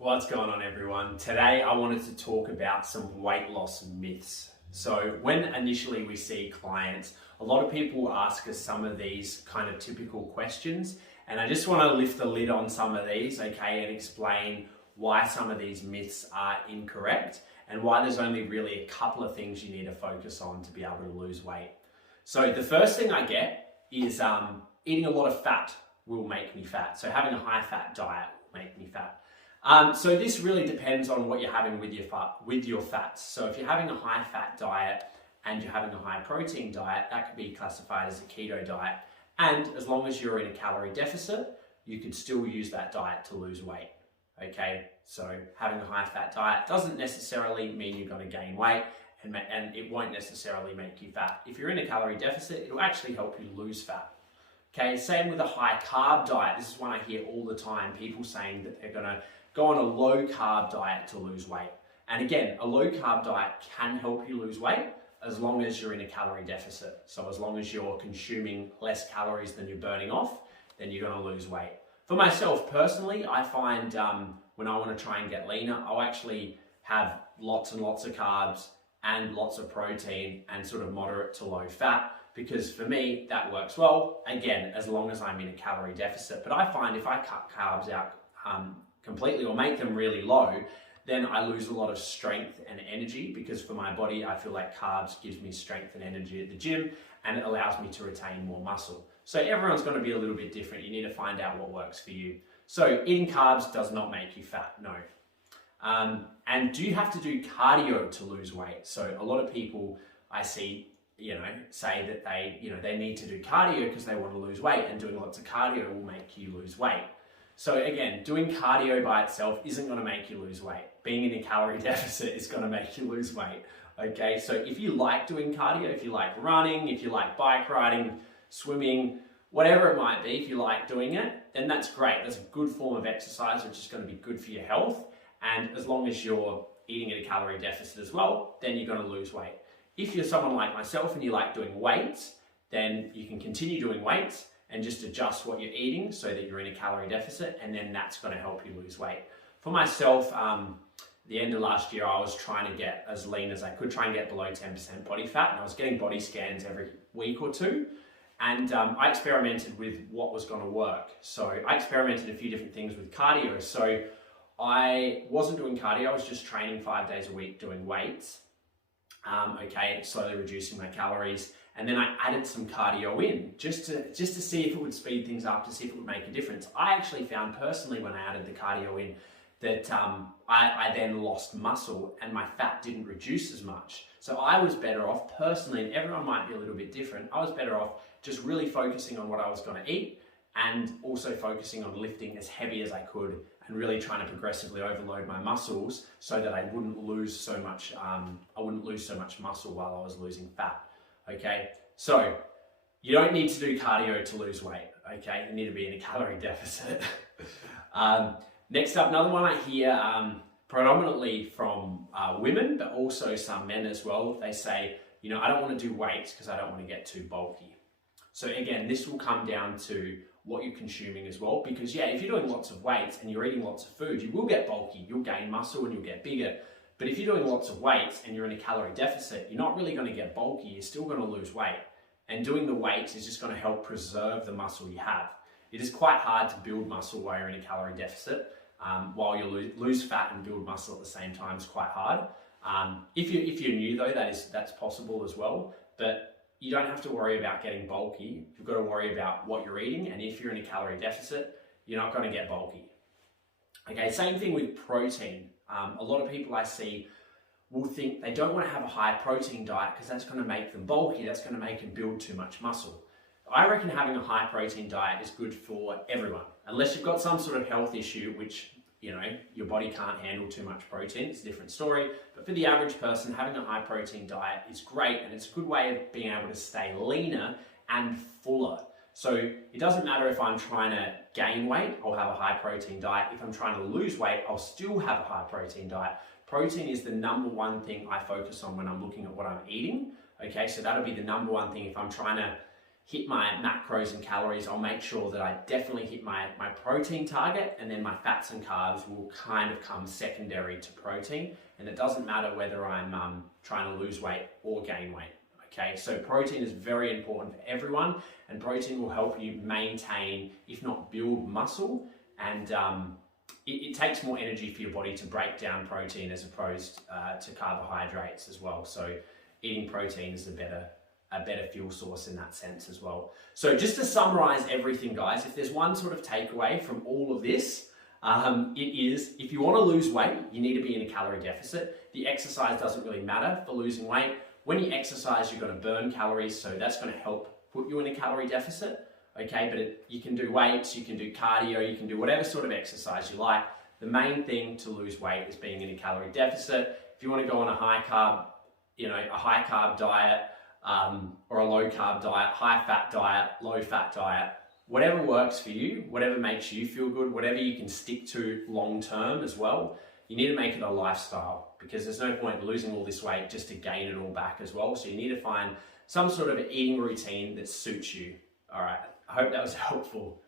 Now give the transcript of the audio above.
What's going on, everyone? Today I wanted to talk about some weight loss myths. So when initially we see clients, a lot of people ask us some of these kind of typical questions, and I just want to lift the lid on some of these, okay, and explain why some of these myths are incorrect and why there's only really a couple of things you need to focus on to be able to lose weight. So the first thing I get is eating a lot of fat will make me fat. So having a high fat diet will make me fat. So this really depends on what you're having with your fats. So if you're having a high fat diet and you're having a high protein diet, that could be classified as a keto diet. And as long as you're in a calorie deficit, you could still use that diet to lose weight. Okay, so having a high fat diet doesn't necessarily mean you're going to gain weight, and it won't necessarily make you fat. If you're in a calorie deficit, it'll actually help you lose fat. Okay, same with a high carb diet. This is one I hear all the time, people saying that they're going to go on a low carb diet to lose weight. And again, a low carb diet can help you lose weight as long as you're in a calorie deficit. So as long as you're consuming less calories than you're burning off, then you're going to lose weight. For myself personally, I find when I want to try and get leaner, I'll actually have lots and lots of carbs and lots of protein and sort of moderate to low fat, because for me, that works well, again, as long as I'm in a calorie deficit. But I find if I cut carbs out completely or make them really low, then I lose a lot of strength and energy, because for my body, I feel like carbs gives me strength and energy at the gym, and it allows me to retain more muscle. So everyone's going to be a little bit different. You need to find out what works for you. So eating carbs does not make you fat, no. And do you have to do cardio to lose weight? So a lot of people I see, say that they need to do cardio because they want to lose weight, and doing lots of cardio will make you lose weight. So again, doing cardio by itself isn't going to make you lose weight. Being in a calorie deficit is going to make you lose weight. Okay, so if you like doing cardio, if you like running, if you like bike riding, swimming, whatever it might be, if you like doing it, then that's great. That's a good form of exercise, which is going to be good for your health. And as long as you're eating at a calorie deficit as well, then you're going to lose weight. If you're someone like myself and you like doing weights, then you can continue doing weights and just adjust what you're eating so that you're in a calorie deficit, and then that's going to help you lose weight. For myself, the end of last year, I was trying to get as lean as I could, try and get below 10% body fat, and I was getting body scans every week or two, and I experimented with what was going to work. So I experimented a few different things with cardio. So I wasn't doing cardio, I was just training 5 days a week doing weights, slowly reducing my calories. And then I added some cardio in just to see if it would speed things up, to see if it would make a difference. I actually found personally when I added the cardio in that I then lost muscle and my fat didn't reduce as much. So I was better off personally, and everyone might be a little bit different. I was better off just really focusing on what I was going to eat, and also focusing on lifting as heavy as I could, and really trying to progressively overload my muscles so that I wouldn't lose so much muscle while I was losing fat. Okay, so you don't need to do cardio to lose weight. Okay, you need to be in a calorie deficit. Next up, another one I hear predominantly from women, but also some men as well. They say, I don't want to do weights because I don't want to get too bulky. So again, this will come down to what you're consuming as well, because if you're doing lots of weights and you're eating lots of food, you will get bulky, you'll gain muscle and you'll get bigger. But if you're doing lots of weights and you're in a calorie deficit, you're not really going to get bulky, you're still going to lose weight. And doing the weights is just going to help preserve the muscle you have. It is quite hard to build muscle while you're in a calorie deficit. While you lose fat and build muscle at the same time is quite hard. If you're new though, that's possible as well. But you don't have to worry about getting bulky. You've got to worry about what you're eating. And if you're in a calorie deficit, you're not going to get bulky. Okay, same thing with protein. A lot of people I see will think they don't want to have a high protein diet because that's going to make them bulky, that's going to make them build too much muscle. I reckon having a high protein diet is good for everyone, unless you've got some sort of health issue which, your body can't handle too much protein, it's a different story. But for the average person, having a high protein diet is great, and it's a good way of being able to stay leaner and fuller. So it doesn't matter if I'm trying to gain weight, I'll have a high protein diet. If I'm trying to lose weight, I'll still have a high protein diet. Protein is the number one thing I focus on when I'm looking at what I'm eating. Okay, so that'll be the number one thing if I'm trying to hit my macros and calories, I'll make sure that I definitely hit my protein target, and then my fats and carbs will kind of come secondary to protein. And it doesn't matter whether I'm trying to lose weight or gain weight. Okay, so protein is very important for everyone, and protein will help you maintain, if not build muscle, and it takes more energy for your body to break down protein as opposed to carbohydrates as well. So eating protein is a better fuel source in that sense as well. So just to summarize everything, guys, if there's one sort of takeaway from all of this, it is, if you want to lose weight, you need to be in a calorie deficit. The exercise doesn't really matter for losing weight. When you exercise, you're going to burn calories, so that's going to help put you in a calorie deficit. Okay, but you can do weights, you can do cardio, you can do whatever sort of exercise you like. The main thing to lose weight is being in a calorie deficit. If you want to go on a high carb diet, or a low carb diet, high fat diet, low fat diet, whatever works for you, whatever makes you feel good, whatever you can stick to long term as well, you need to make it a lifestyle, because there's no point losing all this weight just to gain it all back as well. So you need to find some sort of eating routine that suits you. All right, I hope that was helpful.